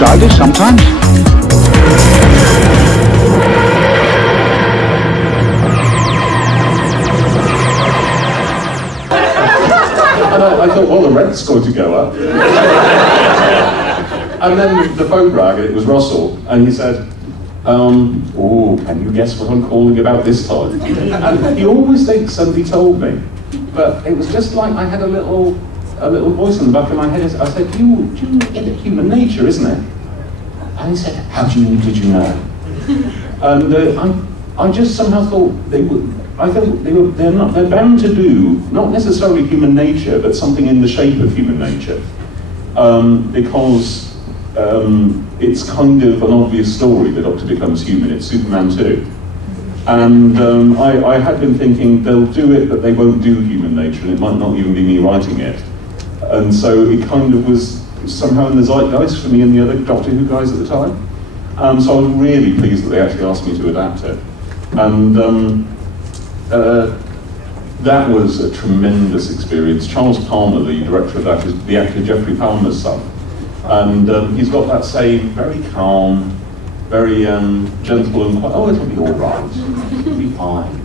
childish sometimes. And I thought, well, the rent's going to go up. And then the phone rang, and it was Russell, and he said, oh, can you guess what I'm calling about this time? And he always thinks somebody told me, but it was just like I had a little voice in the back of my head. I said, you get it, human nature, isn't it? And he said, did you know? And I just somehow thought they're bound to do, not necessarily human nature, but something in the shape of human nature. Because it's kind of an obvious story, the Doctor becomes human, it's Superman 2. And I had been thinking, they'll do it, but they won't do human nature, and it might not even be me writing it. And so it kind of was somehow in the zeitgeist for me and the other Doctor Who guys at the time. So I was really pleased that they actually asked me to adapt it. And that was a tremendous experience. Charles Palmer, the director of that, is the actor Geoffrey Palmer's son. And he's got that same very calm, very gentle and quiet, oh, it'll be all right, it'll be fine.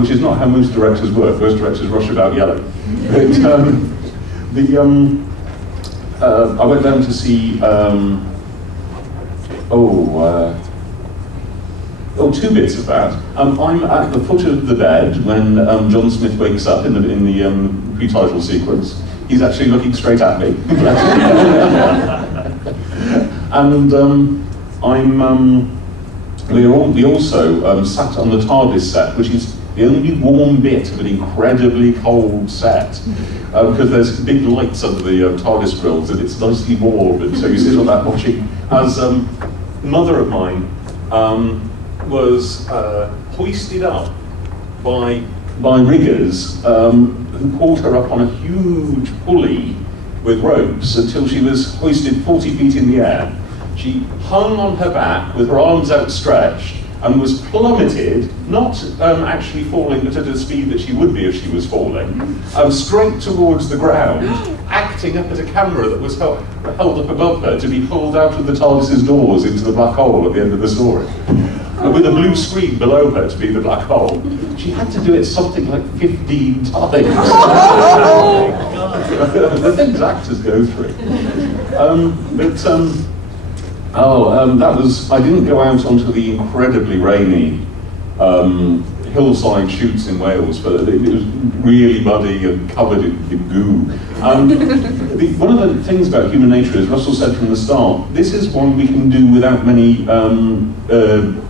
Which is not how most directors work. Most directors rush about yelling. But, I went down to see, two bits of that. I'm at the foot of the bed when John Smith wakes up in the pre-title sequence. He's actually looking straight at me. And we also sat on the TARDIS set, which is the only warm bit of an incredibly cold set, because there's big lights under the TARDIS grills and it's nicely warm, and so you sit on that watching. As a mother of mine was hoisted up by riggers who pulled her up on a huge pulley with ropes until she was hoisted 40 feet in the air. She hung on her back with her arms outstretched and was plummeted, not actually falling, but at a speed that she would be if she was falling, straight towards the ground, acting up at a camera that was held up above her to be pulled out of the TARDIS's doors into the black hole at the end of the story. With a blue screen below her to be the black hole. She had to do it something like 15 times. The things actors go through. That was, I didn't go out onto the incredibly rainy hillside shoots in Wales, but it was really muddy and covered in goo. One of the things about human nature, as Russell said from the start, this is one we can do without many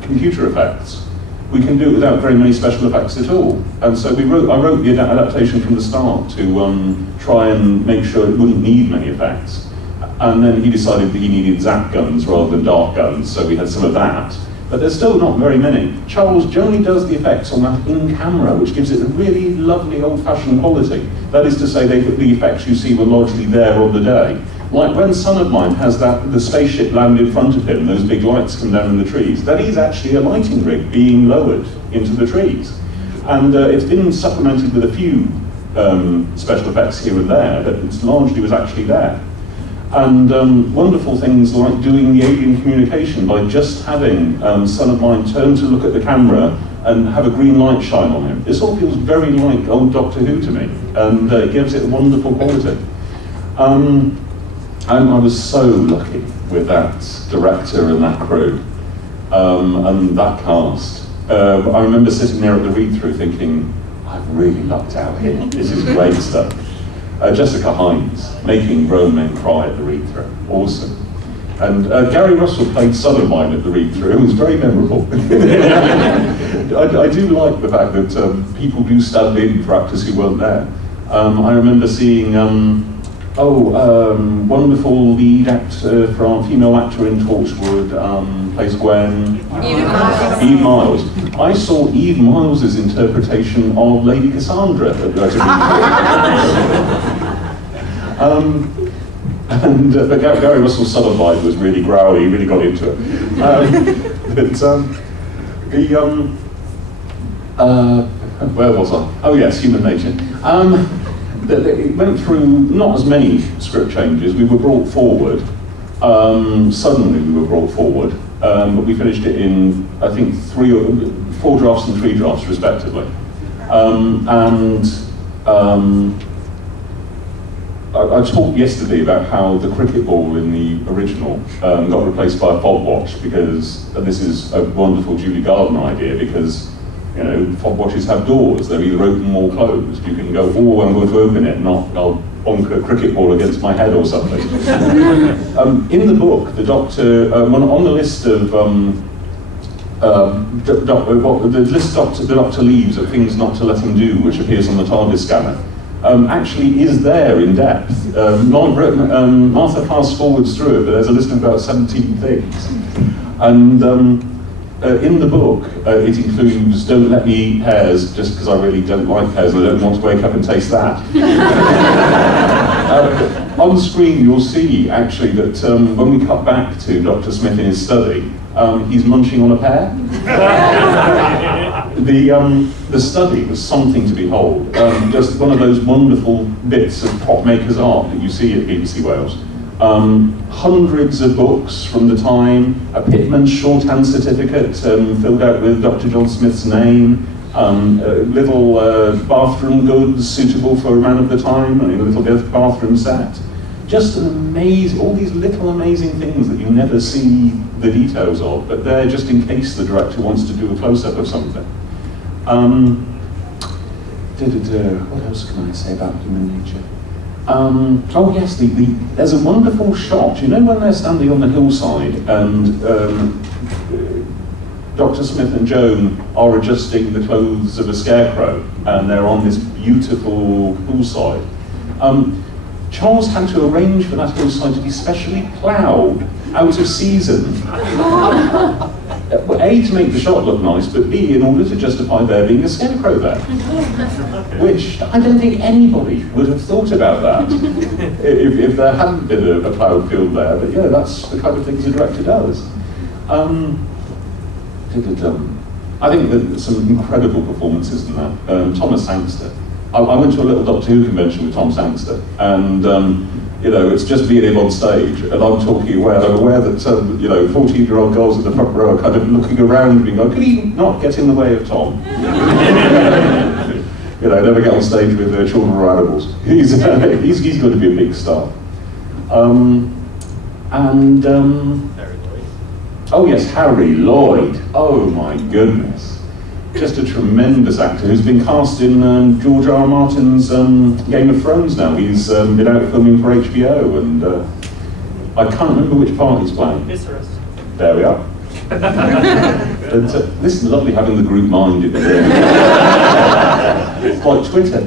computer effects. We can do it without very many special effects at all. And so I wrote the adaptation from the start to try and make sure it wouldn't need many effects. And then he decided that he needed zap guns rather than dart guns, so we had some of that. But there's still not very many. Charles generally does the effects on that in camera, which gives it a really lovely old-fashioned quality. That is to say, the effects you see were largely there on the day. Like when Son of Mine has the spaceship land in front of him, those big lights come down in the trees, that is actually a lighting rig being lowered into the trees. And it's been supplemented with a few special effects here and there, but it largely was actually there. And wonderful things like doing the alien communication by just having Son of Mine turn to look at the camera and have a green light shine on him. This all feels very like old Doctor Who to me, and it gives it a wonderful quality. And I was so lucky with that director and that crew, and that cast. I remember sitting there at the read-through thinking, I've really lucked out here, this is great stuff. Jessica Hines, making grown men cry at the read-through, awesome. And Gary Russell played Son of Mine at the read-through, it was very memorable. I do like the fact that people do stand in for actors who weren't there. I remember seeing, wonderful lead actor, female actor in Torchwood, plays Gwen. Eve Miles. I saw Eve Miles' interpretation of Lady Cassandra at the but Gary Russell's Son of Mine was really growly, he really got into it. Where was I? Oh yes, human nature. It went through not as many script changes. We were brought forward Suddenly we were brought forward, but we finished it in, I think, 4 drafts and 3 drafts respectively. I talked yesterday about how the cricket ball in the original got replaced by a fob watch because, and this is a wonderful Julie Garden idea, because fob watches have doors, they're either open or closed. You can go, oh, I'm going to open it, not I'll bonk a cricket ball against my head or something. In the book, the doctor, on the list of the list the doctor leaves of things not to let him do, which appears on the TARDIS scanner, actually is there in depth. Martha fast forwards through it, but there's a list of about 17 things. And in the book, it includes don't let me eat pears, just because I really don't like pears and I don't want to wake up and taste that. On screen, you'll see actually that when we cut back to Dr. Smith in his study, he's munching on a pear. The study was something to behold. Just one of those wonderful bits of prop maker's art that you see at BBC Wales. Hundreds of books from the time, a Pitman shorthand certificate filled out with Dr. John Smith's name, little bathroom goods suitable for a man of the time, a little bathroom set. Just an amazing, all these little amazing things that you never see the details of, but they're just in case the director wants to do a close-up of something. What else can I say about human nature? Oh yes, there's a wonderful shot. You know when they're standing on the hillside and Dr. Smith and Joan are adjusting the clothes of a scarecrow and they're on this beautiful hillside. Charles had to arrange for that hillside to be specially ploughed out of season. A, to make the shot look nice, but B, in order to justify there being a scarecrow there. Which I don't think anybody would have thought about that if there hadn't been a ploughed field there. But yeah, that's the kind of things the director does. I think that there's some incredible performances in that. Thomas Sangster. I went to a little Doctor Who convention with Tom Sangster, and it's just me and him on stage, and I'm talking away, and I'm aware that 14-year-old girls in the front row are kind of looking around me, going, could he not get in the way of Tom? Never get on stage with children or animals. He's going to be a big star. Oh yes, Harry Lloyd. Oh my goodness. Just a tremendous actor who's been cast in George R. R. Martin's Game of Thrones now. He's been out filming for HBO, and I can't remember which part he's playing. Viserys. There we are. This is lovely having the group mind in the room. It's like Twitter.